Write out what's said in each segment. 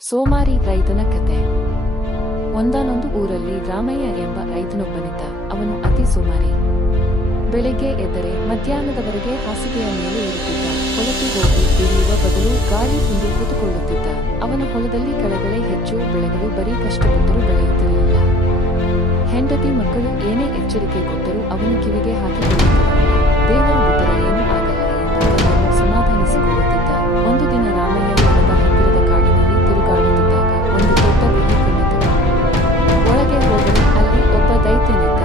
ಸೋಮಾರಿ ರೈತನ ಕತೆ. ಒಂದಾನೊಂದು ಊರಲ್ಲಿ ರಾಮಯ್ಯ ಎಂಬ ರೈತನೊಬ್ಬನಿದ್ದ. ಅವನು ಅತಿ ಸೋಮಾರಿ. ಬೆಳಿಗ್ಗೆ ಎದ್ದರೆ ಮಧ್ಯಾಹ್ನದವರೆಗೆ ಹಾಸಿಗೆಯ ಮೇಲೆ ಇರುತ್ತಿದ್ದ. ಹೊಲಕ್ಕೆ ಹೋಗಿ ದುಡಿಯುವ ಬದಲು ಗಾಳಿ ತಿಂದು ಕೂತುಕೊಳ್ಳುತ್ತಿದ್ದ. ಅವನ ಹೊಲದಲ್ಲಿ ಕಳೆಗಳೇ ಹೆಚ್ಚು, ಬೆಳೆಗಳು ಬರೀ ಕಷ್ಟಪಟ್ಟರೂ ಬೆಳೆಯುತ್ತಿರಲಿಲ್ಲ. ಹೆಂಡತಿ ಮಕ್ಕಳು ಏನೇ ಎಚ್ಚರಿಕೆ ಕೊಟ್ಟರೂ ಅವನು ಕಿವಿಗೆ ಹಾಕಿಕೊಳ್ಳುತ್ತಿರಲಿಲ್ಲ. ದೇವರು ಬಿಟ್ಟರೆ ಏನೂ ಆಗಲ್ಲ ಎಂದು ತನ್ನನ್ನು ಸಮಾಧಾನಿಸಿಕೊಳ್ಳುತ್ತಿದ್ದ. ಒಂದು ದಿನ ರಾಮಯ್ಯ ಹೊಲದ ಹತ್ತಿರದ ಕಾಡಿನಲ್ಲಿ ತಿರುಗಾಡುತ್ತಿದ್ದಾಗ ಒಂದು ದೊಡ್ಡ ಗುಹೆ ಕಂಡಿತು. ಒಳಗೆ ಹೋಗಲು ಅಲ್ಲಿ ಒಬ್ಬ ದೈತ್ಯನಿದ್ದ.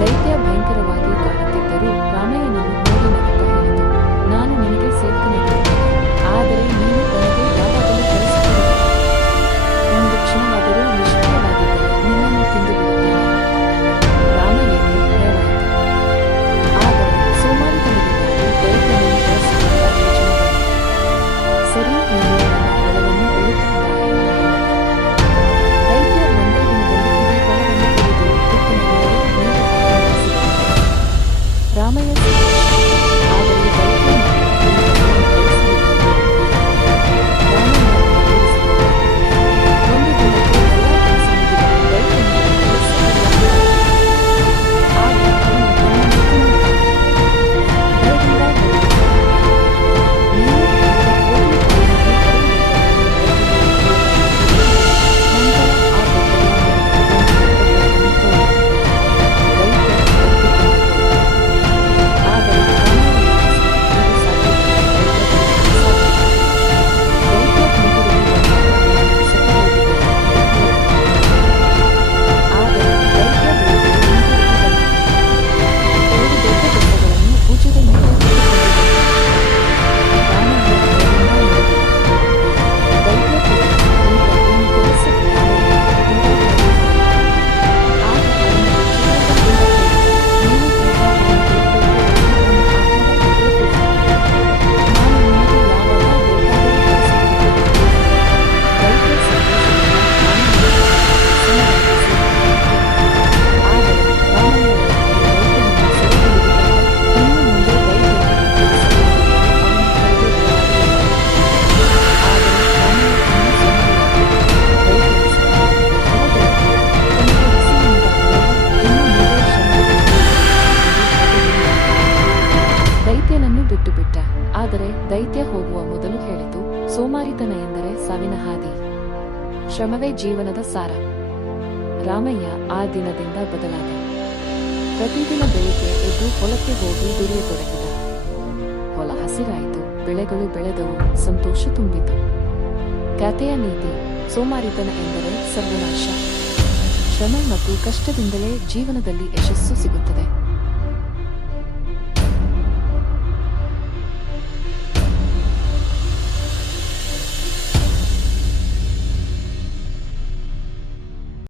ದೈತ್ಯ ಭಯಂಕರವಾಗಿ ಕಾಣುತ್ತಿದ್ದರೂ ರಾಮಯ್ಯನನ್ನು ನೋಡಿ ನಗುತ್ತಾ ಹೇಳಿತು, ನಾನು ನಿನಗೆ ಸೇವಕನಾಗಿರುತ್ತೇನೆ, ಆದರೆ ನೀನು ನನಗೆ ಯಾವಾಗಲೂ ಕಲಿಸಿಕೊಡುವೆ. ಒಂದು ಕ್ಷಣವಾದರೂ ನಿಷ್ಕ್ರಿಯವಾಗಿದ್ದರೆ ನಿನ್ನನ್ನು ತಿಂದು ಬಿಡುತ್ತೇನೆ. ರಾಮಯ್ಯಗೆ ಭಯವಾಯಿತು. ಆದರೆ ಸೋಮಾರಿತನದಿಂದಾಗಿ ದೈತ್ಯನನ್ನು ಬಳಸಿಕೊಂಡ ಯೋಚನೆ ಬಂದಿತು. ಸರಿ, ನೀನು ನನ್ನ ಹೊಲವನ್ನು ಉಳುತ್ತಾ ಬಾ ಎಂದು ಹೇಳಿದ. ದೈತ್ಯ ಒಂದೇ ದಿನದಲ್ಲಿ ಇಡೀ ಹೊಲವನ್ನು ಉಳಿದು ಉಪ್ಪಿನ ಮೇಲೆ ನೀರು ಹಾಕಿ ಬೆಳೆಸಿಕೊಂಡ. ರಾಮಯ್ಯ ಸಂತೋಷ. ಆದರೆ ದೈತ್ಯ ಒಂದು ದಿನಕ್ಕೆ ಎಲ್ಲ ಕೆಲಸ ಮುಗಿದರೆ ದೈತ್ಯನಿಗೆ ಕೆಲಸವಿಲ್ಲ. ಆಗ ಅವನು ತನ್ನನ್ನು ತಿನ್ನುತ್ತಾನೆ. ಭಯದಿಂದ ನೀನು ಇಲ್ಲಿಗೆ ಹೋಗಿ ಅವನಿಗೆ ನಂತರ ಆ ದೊಡ್ಡವನನ್ನು ತೋರಿದ. ದೈತ್ಯ ಒಪ್ಪಿಕೊಂಡನು. ಆದರೆ ರಾಮಯ್ಯ ಯೋಚಿಸಿದ, ಇದು ಸಾಧ್ಯವಿಲ್ಲ, ದೈತ್ಯ ಹಿಂತಿರುಗಿ ಬಂದಾಗ ನಾನು ಸತ್ತುಹೋಗಿದ್ದೆ ಎಂದು ಹೇಳಿದನು. ಆದರೆ ದೈತ್ಯ ಬೆಳಿಗ್ಗೆ ಹಿಂತಿರುಗಿ ಬಂದನು. 2 ದೊಡ್ಡ ಬೆಟ್ಟಗಳನ್ನು ಭುಜದ ಮೇಲೆ ಹೊತ್ತುಕೊಂಡು ಬಂದನು. ರಾಮಯ್ಯ ಭಯದಿಂದ ನಡುಗಿದನು. ದೈತ್ಯ ಕೇಳಿದನು, ಈಗ ಏನು ಕೆಲಸ? ಆದರೆ ದೂರ ಹೋಗಿದ್ದಾನೆ. ಆಗ ಅವನು ಚಿತ್ರದಿಂದ ಕೇಳಿದನು, ನೀನು ಈಗ ಅವನಿಗೆ ಬೇಕು ಎಂದು ಒಂದು ಆಹಾರ ಕೊಟ್ಟೇ ಕೊಡು. ನಾನು ನಿನಗೆ ಯಾವಾಗ ಬೇಕಾದರೂ ಕಲಿಸಿಕೊಡುತ್ತೇನೆ. ದೈತ್ಯ ಸಂತೋಷದಿಂದ ರಾಮಯ್ಯನ ಸಮರಾಗಿಸಿ. ಆದರೆ ರಾಮಯ್ಯ ದೈತ್ಯನನ್ನು ಸೆರೆಹಿಡಿದುಕೊಂಡ. ಇನ್ನು ಮುಂದೆ ದೈತ್ಯನನ್ನು ಕೆಲಸಮಾಡಿದರೂ ಅವನ ಕೈಗೆ ಬರಲಾಗಲಿಲ್ಲ. ಆದರೆ ರಾಮಯ್ಯ ಇನ್ನೂ ಸೋಮಾರಿಯಾಗಿದ್ದನು. ದೈತ್ಯನ ಸಹಾಯದಿಂದ ಹೊಲದಲ್ಲಿ ತನಗೆ ಹಸಿವಿನಿಂದಾಗಲಿಲ್ಲ. ಇನ್ನು ಮುಂದೆ ದೈತ್ಯನನ್ನು ಬಿಟ್ಟುಬಿಟ್ಟ. ಆದರೆ ದೈತ್ಯ ಹೋಗುವ ಮೊದಲು ಹೇಳಿತು, ಸೋಮಾರಿತನ ಎಂದರೆ ಸಾವಿನ ಹಾದಿ, ಶ್ರಮವೇ ಜೀವನದ ಸಾರ. ರಾಮಯ್ಯ ಆ ದಿನದಿಂದ ಬದಲಾದ. ಪ್ರತಿದಿನ ಬೆಳಿಗ್ಗೆ ಎದ್ದು ಹೊಲಕ್ಕೆ ಹೋಗಿ ದುಡಿಯತೊಡಗಿದ. ಹೊಲ ಹಸಿರಾಯಿತು, ಬೆಳೆಗಳು ಬೆಳೆದವು, ಸಂತೋಷ ತುಂಬಿತು. ಕಥೆಯ ನೀತಿ: ಸೋಮಾರಿತನ ಎಂದರೆ ಸರ್ವನಾಶ. ಶ್ರಮ ಮತ್ತು ಕಷ್ಟದಿಂದಲೇ ಜೀವನದಲ್ಲಿ ಯಶಸ್ಸು ಸಿಗುತ್ತದೆ.